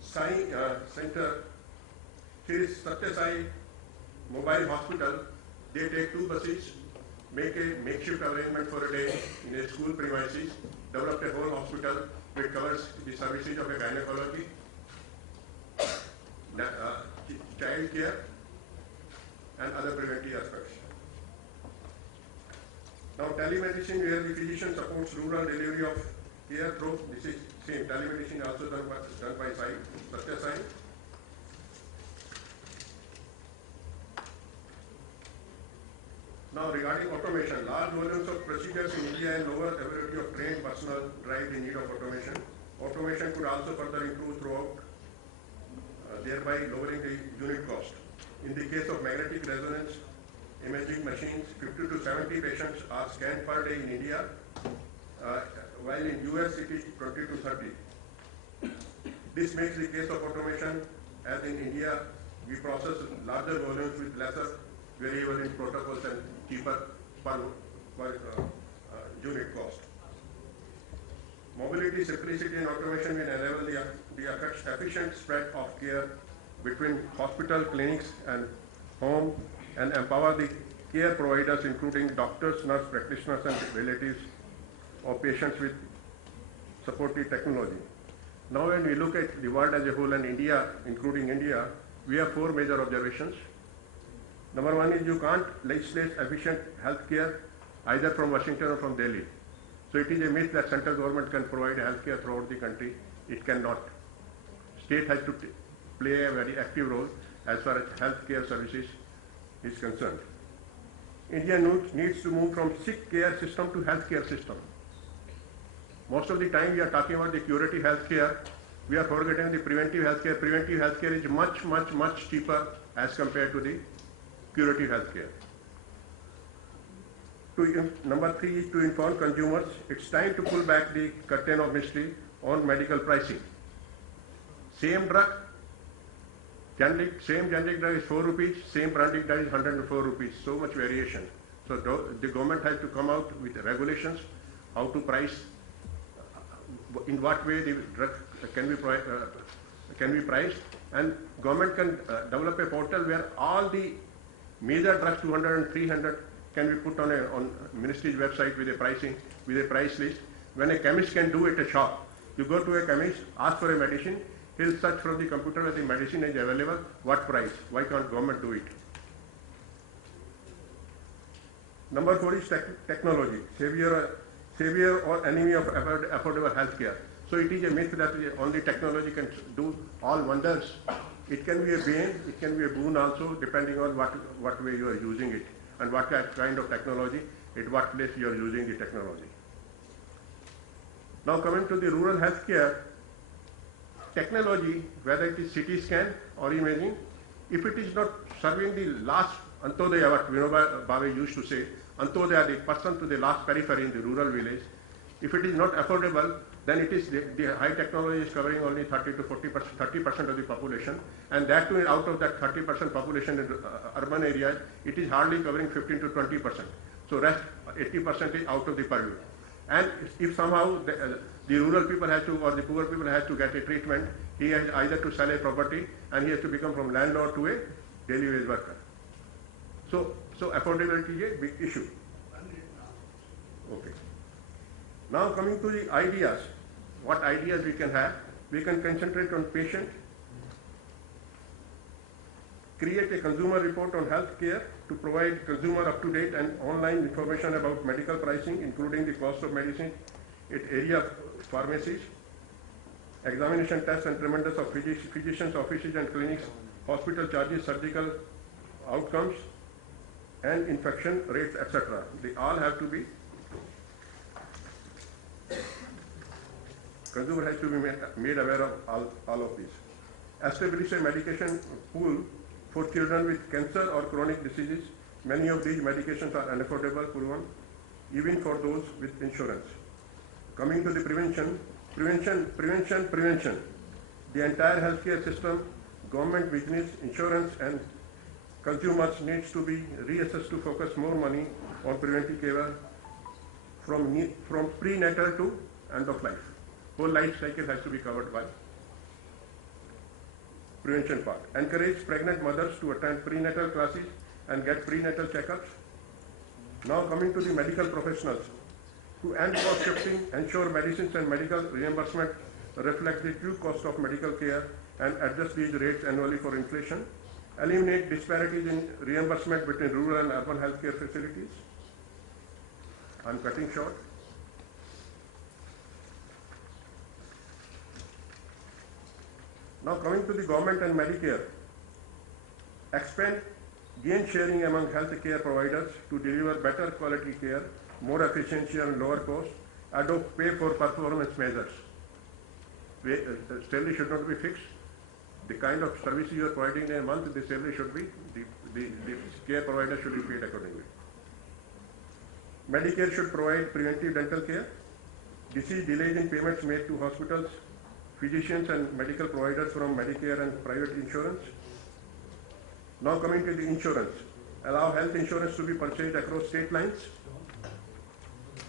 Sai Center, Sri Satya Sai Mobile Hospital. They take 2 buses, make a makeshift arrangement for a day in a school premises, develop a whole hospital which covers the services of a gynecology, child care and other preventive aspects. Now telemedicine, where the physician supports rural delivery of care through, this is same, telemedicine also done by Sai, Satya Sai. Now regarding automation, large volumes of procedures in India and lower availability of trained personnel drive the need of automation. Automation could also further improve throughout, thereby lowering the unit cost. In the case of magnetic resonance imaging machines, 50 to 70 patients are scanned per day in India, while in US it is 20 to 30. This makes the case of automation, as in India we process larger volumes with lesser variable in protocols and cheaper per unit cost. Mobility, simplicity and automation will enable the efficient spread of care between hospital, clinics and home, and empower the care providers including doctors, nurse practitioners and relatives of patients with supportive technology. Now when we look at the world as a whole and India, including India, we have 4 major observations. Number 1 is you can't legislate efficient health care either from Washington or from Delhi. So it is a myth that central government can provide health care throughout the country. It cannot. State has to play a very active role as far as health care services is concerned. India needs to move from sick care system to health care system. Most of the time we are talking about the curative health care. We are forgetting the preventive health care. Preventive health care is much cheaper as compared to the curative health care. Number 3 is to inform consumers. It's time to pull back the curtain of mystery on medical pricing. Same drug, same generic drug is 4 rupees, same branded drug is 104 rupees. So much variation. So the government has to come out with regulations how to price, in what way the drug can be priced, and government can develop a portal where all the major drugs 200 and 300 can be put on ministry's website with a pricing, with a price list. When a chemist can do it at a shop, you go to a chemist, ask for a medicine, he'll search from the computer where the medicine is available, what price, why can't government do it? Number 4 is technology, savior or enemy of affordable health care. So it is a myth that only technology can do all wonders. It can be a bane, it can be a boon also, depending on what way you are using it and what kind of technology, at what place you are using the technology. Now coming to the rural health care, technology, whether it is CT scan or imaging, if it is not serving the last Antodaya, what Vinoba Bhave used to say, Antodaya, the person to the last periphery in the rural village, If it is not affordable, then it is the high technology is covering only 30 to 40%, 30% of the population, and that too out of that 30% population in urban areas, it is hardly covering 15 to 20%. So rest 80% is out of the purview. And if somehow the rural people have to, or the poor people have to get a treatment, he has either to sell a property and he has to become from landlord to a daily wage worker. So affordability is a big issue. Okay. Now coming to the ideas, what ideas we can have? We can concentrate on patient, create a consumer report on health care to provide consumer up-to-date and online information about medical pricing, including the cost of medicine at area of pharmacies, examination tests and tremendous of physicians' offices and clinics, hospital charges, surgical outcomes, and infection rates, etc. They all have to be, consumer has to be made aware of all of these. Establish a medication pool for children with cancer or chronic diseases. Many of these medications are unaffordable, proven, even for those with insurance. Coming to the prevention. The entire healthcare system, government, business, insurance, and consumers needs to be reassessed to focus more money on preventive care from prenatal to end of life. Whole life cycle has to be covered by prevention part. Encourage pregnant mothers to attend prenatal classes and get prenatal checkups. Now coming to the medical professionals. To end cost shifting, ensure medicines and medical reimbursement reflect the true cost of medical care and adjust these rates annually for inflation. Eliminate disparities in reimbursement between rural and urban healthcare facilities. I'm cutting short. Now coming to the government and Medicare. Expand gain sharing among health care providers to deliver better quality care, more efficiency and lower cost. Adopt pay for performance measures. The salary should not be fixed. The kind of service you are providing in a month, the salary should be, the care provider should be paid accordingly. Medicare should provide preventive dental care. Disease delays in payments made to hospitals, physicians and medical providers from Medicare and private insurance. Now coming to the insurance. Allow health insurance to be purchased across state lines.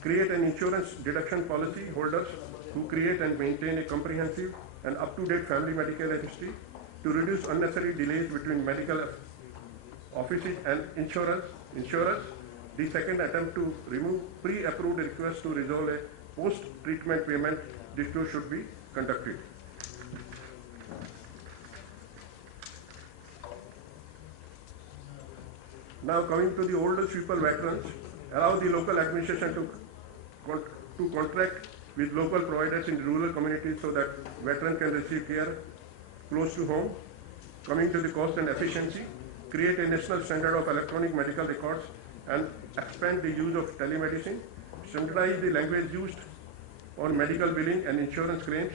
Create an insurance deduction policy. Holders who create and maintain a comprehensive and up-to-date family medical history to reduce unnecessary delays between medical offices and insurers. The second attempt to remove pre-approved requests to resolve a post-treatment payment. This too should be conducted. Now coming to the older people, veterans, allow the local administration to contract with local providers in rural communities so that veterans can receive care close to home. Coming to the cost and efficiency, create a national standard of electronic medical records and expand the use of telemedicine. Standardize the language used on medical billing and insurance claims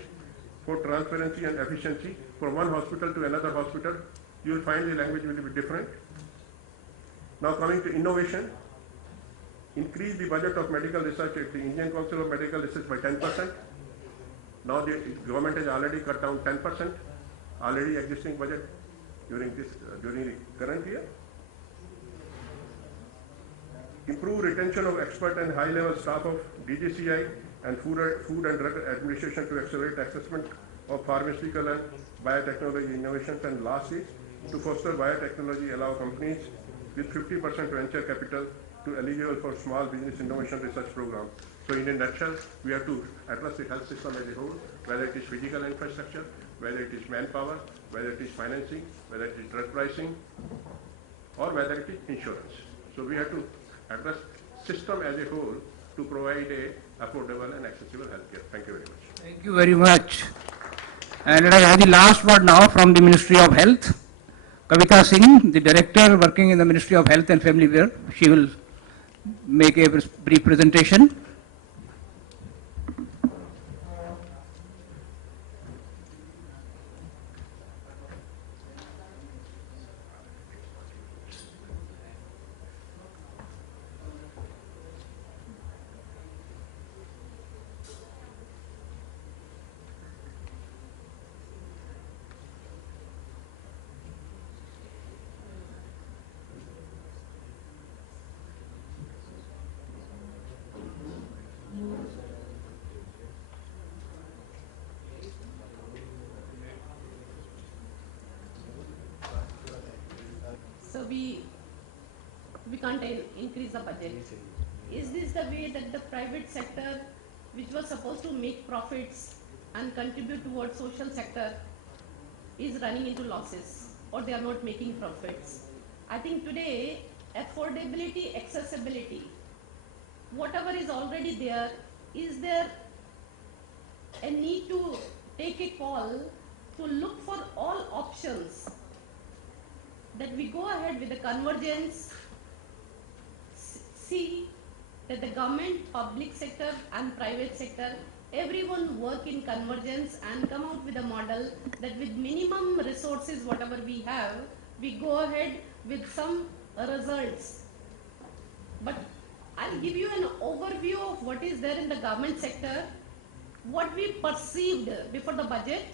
for transparency and efficiency. From one hospital to another hospital, you will find the language will be different. Now coming to innovation, increase the budget of medical research at the Indian Council of Medical Research by 10%. Now the government has already cut down 10%, already existing budget during the current year. Improve retention of expert and high-level staff of DGCI and Food and Drug Administration to accelerate assessment of pharmaceutical and biotechnology innovations. And lastly, to foster biotechnology, allow companies with 50% venture capital to eligible for small business innovation research program. So in a nutshell, we have to address the health system as a whole, whether it is physical infrastructure, whether it is manpower, whether it is financing, whether it is drug pricing, or whether it is insurance. So we have to address system as a whole to provide a affordable and accessible healthcare. Thank you very much. Thank you very much. And let us have the last word now from the Ministry of Health. Kavita Singh, the Director working in the Ministry of Health and Family Welfare, she will make a brief presentation. we can't increase the budget. Is this the way that the private sector, which was supposed to make profits and contribute towards social sector, is running into losses, or they are not making profits? I think today, affordability, accessibility, whatever is already there, is there a need to take a call to look for all options, that we go ahead with the convergence, see that the government, public sector and private sector, everyone work in convergence and come out with a model that with minimum resources, whatever we have, we go ahead with some results. But I'll give you an overview of what is there in the government sector, what we perceived before the budget,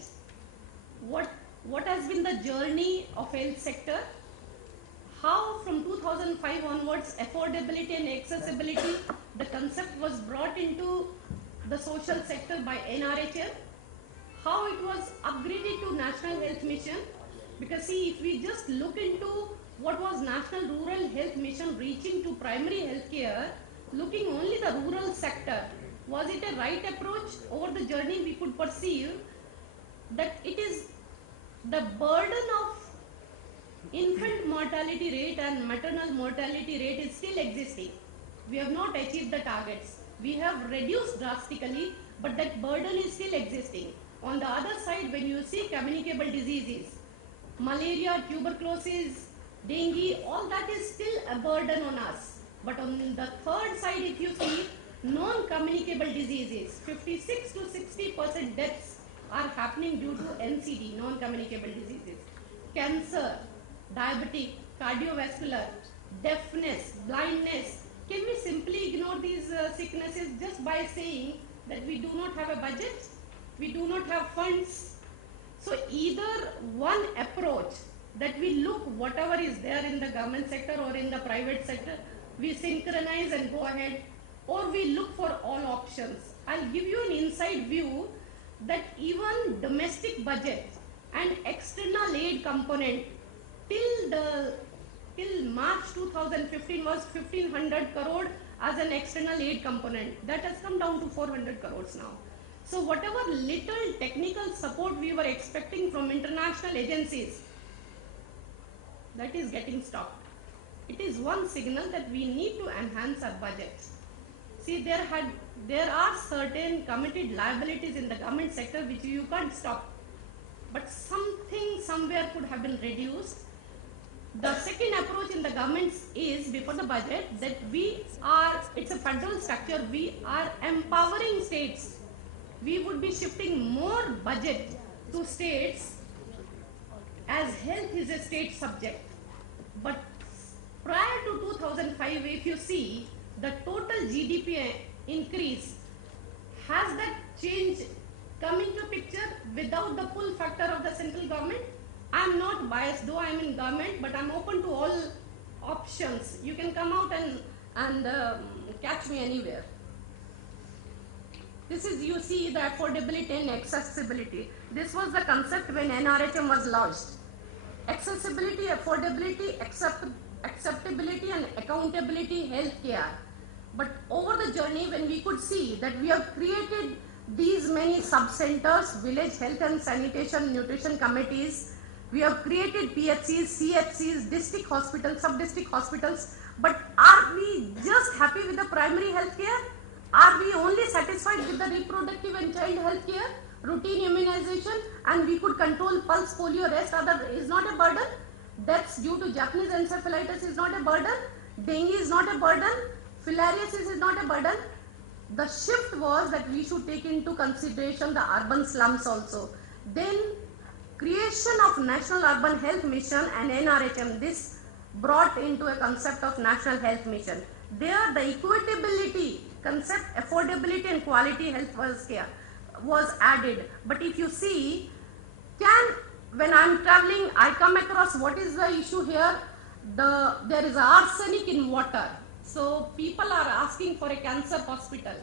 what has been the journey of health sector, how from 2005 onwards affordability and accessibility, the concept was brought into the social sector by NRHM, how it was upgraded to National Health Mission. Because see, if we just look into what was National Rural Health Mission reaching to primary health care, looking only the rural sector, was it a right approach? Over the journey we could perceive that it is the burden of infant mortality rate and maternal mortality rate is still existing. We have not achieved the targets. We have reduced drastically, but that burden is still existing. On the other side, when you see communicable diseases, malaria, tuberculosis, dengue, all that is still a burden on us. But on the third side, if you see non-communicable diseases, 56 to 60% deaths are happening due to NCD, non-communicable diseases. Cancer, diabetic, cardiovascular, deafness, blindness. Can we simply ignore these sicknesses just by saying that we do not have a budget, we do not have funds? So either one approach, that we look whatever is there in the government sector or in the private sector, we synchronize and go ahead, or we look for all options. I'll give you an inside view that even domestic budget and external aid component till March 2015 was 1500 crore as an external aid component. That has come down to 400 crores now. So whatever little technical support we were expecting from international agencies, that is getting stopped. It is one signal that we need to enhance our budget. See, there are certain committed liabilities in the government sector which you can't stop, but something somewhere could have been reduced. The second approach in the government is, before the budget, that it's a federal structure, we are empowering states. We would be shifting more budget to states, as health is a state subject. But prior to 2005, if you see, the total GDP increase, has that change come into picture without the pull factor of the central government? I am not biased, though I am in government, but I am open to all options. You can come out and catch me anywhere. This is, you see, the affordability and accessibility. This was the concept when NRHM was launched. Accessibility, affordability, acceptability and accountability, healthcare. But over the journey, when we could see that we have created these many sub-centers, village health and sanitation nutrition committees, we have created PHCs, CHCs, district hospitals, sub-district hospitals, but are we just happy with the primary health care? Are we only satisfied with the reproductive and child health care, routine immunization, and we could control pulse, polio, rest other is not a burden? Deaths due to Japanese encephalitis is not a burden? Dengue is not a burden? Filariasis is not a burden? The shift was that we should take into consideration the urban slums also. Then creation of National Urban Health Mission and NRHM, this brought into a concept of National Health Mission. There the equitability concept, affordability and quality health was added. But if you see, when I am traveling, I come across what is the issue here? There is arsenic in water. So people are asking for a cancer hospital.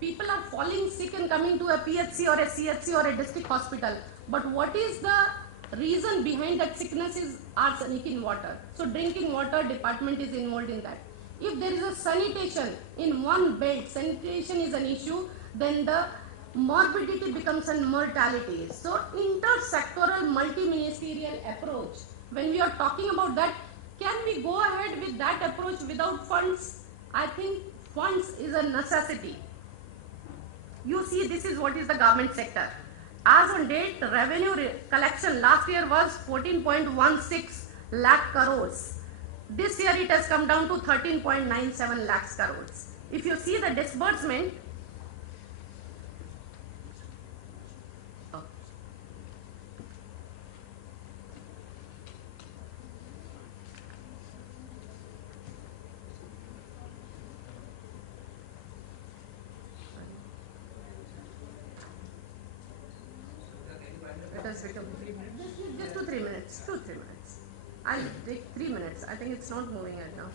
People are falling sick and coming to a PHC or a CHC or a district hospital. But what is the reason behind that sickness is arsenic in water. So drinking water department is involved in that. If there is a sanitation in one belt, sanitation is an issue, then the morbidity becomes a mortality. So intersectoral multi-ministerial approach, when we are talking about that, can we go ahead with that approach without funds? I think funds is a necessity. You see, this is what is the government sector. As on date, revenue collection last year was 14.16 lakh crores. This year it has come down to 13.97 lakh crores. If you see the disbursement, just 2-3 minutes, 2-3 minutes. I'll take 3 minutes. I think it's not moving right now.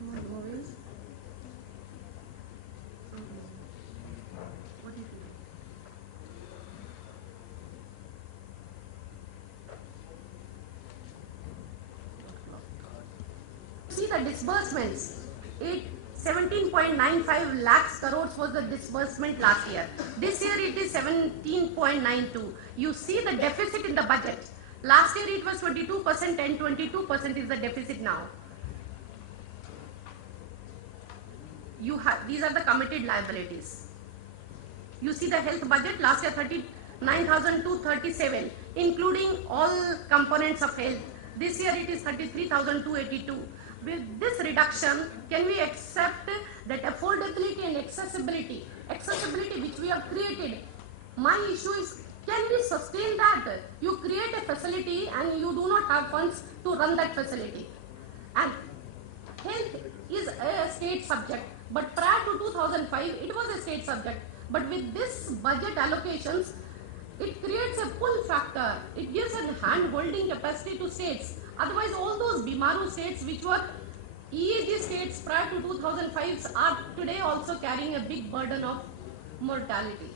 Not moving. What do you feel? See the disbursements. 17.95 lakhs crores was the disbursement last year. This year it is 17.92. You see the deficit in the budget. Last year it was 22% and 22% is the deficit now. These are the committed liabilities. You see the health budget last year 39,237, including all components of health. This year it is 33,282. With this reduction, can we accept that affordability and accessibility which we have created? My issue is, can we sustain that? You create a facility and you do not have funds to run that facility. And health is a state subject, but prior to 2005, it was a state subject. But with this budget allocations, it creates a pull factor. It gives a hand-holding capacity to states. Otherwise, all those Bimaru states which were EAG states prior to 2005 are today also carrying a big burden of mortality.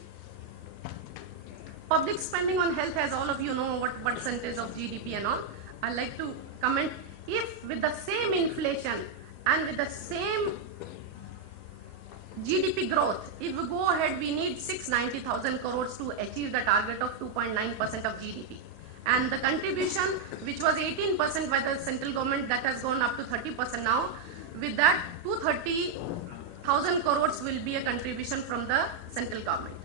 Public spending on health, as all of you know what percentage of GDP and all. I'd like to comment, if with the same inflation and with the same GDP growth, if we go ahead, we need 690,000 crores to achieve the target of 2.9% of GDP. And the contribution, which was 18% by the central government, that has gone up to 30% now. With that, 230,000 crores will be a contribution from the central government.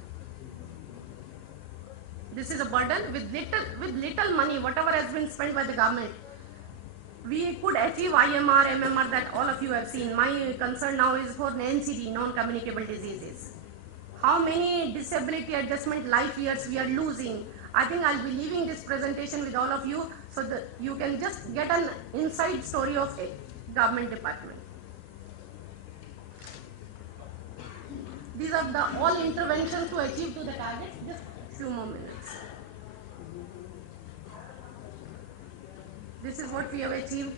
This is a burden. With little money, whatever has been spent by the government, we could achieve IMR, MMR that all of you have seen. My concern now is for NCD, non-communicable diseases. How many disability adjustment life years we are losing? I think I'll be leaving this presentation with all of you so that you can just get an inside story of a government department. These are the all interventions to achieve to the target. Just few more minutes. This is what we have achieved.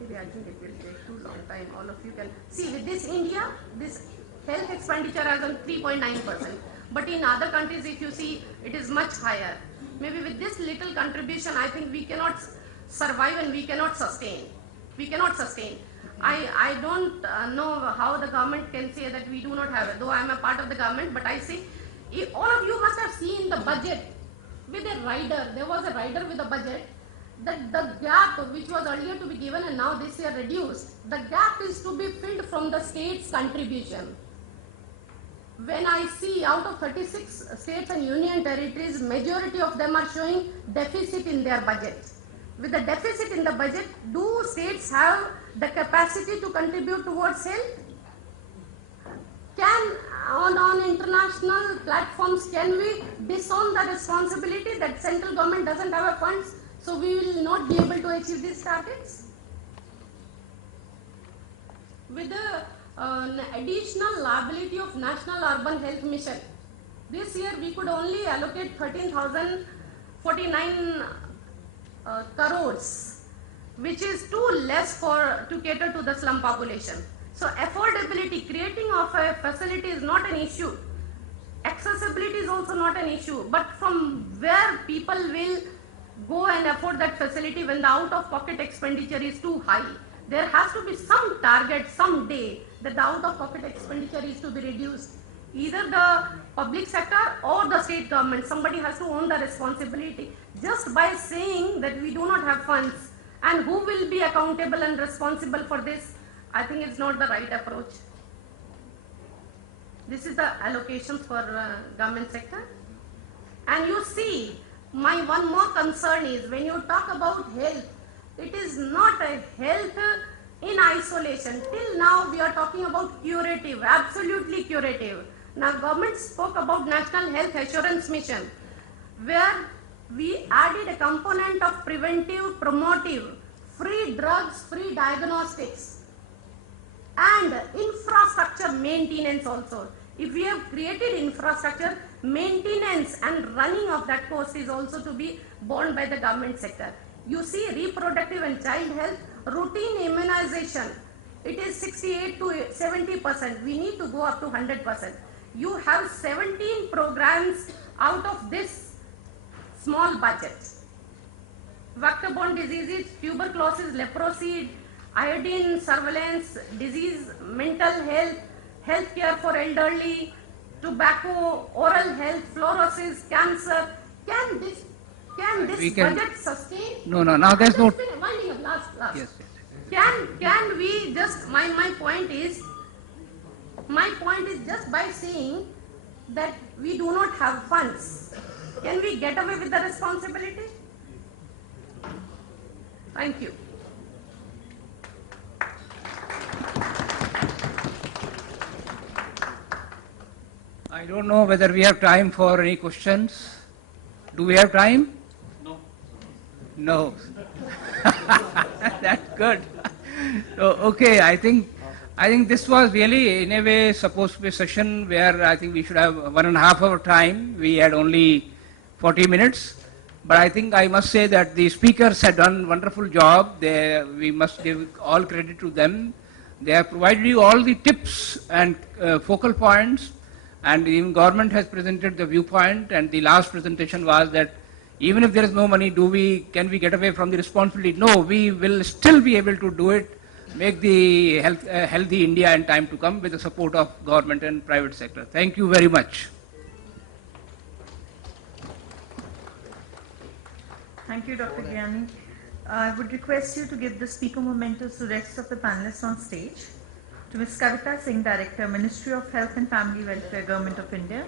Maybe I think it will take too long time. All of you can see with this India, this health expenditure is on 3.9%. But in other countries, if you see, it is much higher. Maybe with this little contribution, I think we cannot survive and we cannot sustain. We cannot sustain. I don't know how the government can say that we do not have it, though I am a part of the government, but I say, if all of you must have seen the budget with a rider, there was a rider with a budget, that the gap which was earlier to be given and now this year reduced, the gap is to be filled from the state's contribution. When I see out of 36 states and union territories, majority of them are showing deficit in their budget. With the deficit in the budget, do states have the capacity to contribute towards health? Can, on international platforms, can we disown the responsibility that central government doesn't have a funds, so we will not be able to achieve these targets? With the additional liability of National Urban Health Mission, this year we could only allocate 13,049 crores. which is too less to cater to the slum population. So affordability, creating of a facility is not an issue. Accessibility is also not an issue, but from where people will go and afford that facility when the out-of-pocket expenditure is too high. There has to be some target, some day that the out-of-pocket expenditure is to be reduced. Either the public sector or the state government, somebody has to own the responsibility. Just by saying that we do not have funds and who will be accountable and responsible for this, I think it's not the right approach. This is the allocations for government sector. And you see, my one more concern is when you talk about health, it is not a health in isolation. Till now we are talking about curative, absolutely curative. Now government spoke about National Health Assurance Mission, where we added a component of preventive, promotive, free drugs, free diagnostics, and infrastructure maintenance also. If we have created infrastructure, maintenance and running of that cost is also to be borne by the government sector. You see reproductive and child health, routine immunization, it is 68 to 70%. We need to go up to 100%. You have 17 programs out of this small budget. Vector-borne diseases, tuberculosis, leprosy, iodine surveillance, disease, mental health, health care for elderly, tobacco, oral health, fluorosis, cancer. Can this budget sustain? No. Now there's no. Last. Yes. Can we just? My point is just by saying that we do not have funds, can we get away with the responsibility? Thank you. I don't know whether we have time for any questions. Do we have time? No. That's good. So, okay, I think this was really in a way supposed to be a session where I think we should have 1.5 hour time. We had only 40 minutes. But I think I must say that the speakers had done a wonderful job. We must give all credit to them. They have provided you all the tips and focal points, and even government has presented the viewpoint, and the last presentation was that even if there is no money, can we get away from the responsibility? No, we will still be able to do it, make the healthy India in time to come with the support of government and private sector. Thank you very much. Thank you, Dr. Gyani. I would request you to give the speaker mementos to the rest of the panelists on stage. To Ms. Kavita Singh, Director, Ministry of Health and Family Welfare, Government of India.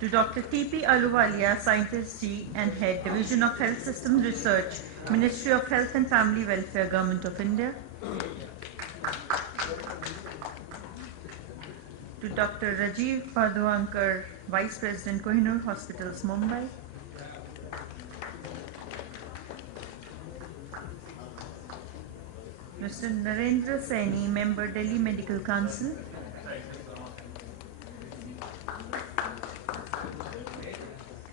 To Dr. T.P. Ahluwalia, Scientist G and Head, Division of Health Systems Research, Ministry of Health and Family Welfare, Government of India. To Dr. Rajiv Padwankar, Vice President, Kohinoor Hospitals, Mumbai. Mr. Narendra Saini, Member, Delhi Medical Council.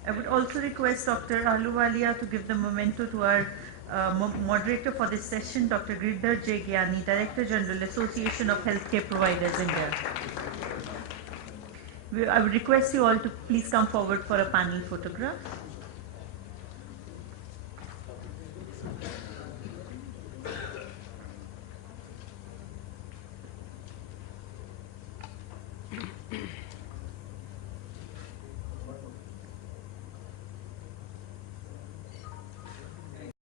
I would also request Dr. Ahluwalia to give the memento to our moderator for this session, Dr. Girdhar J. Gyani, Director General, Association of Healthcare Providers, India. I would request you all to please come forward for a panel photograph.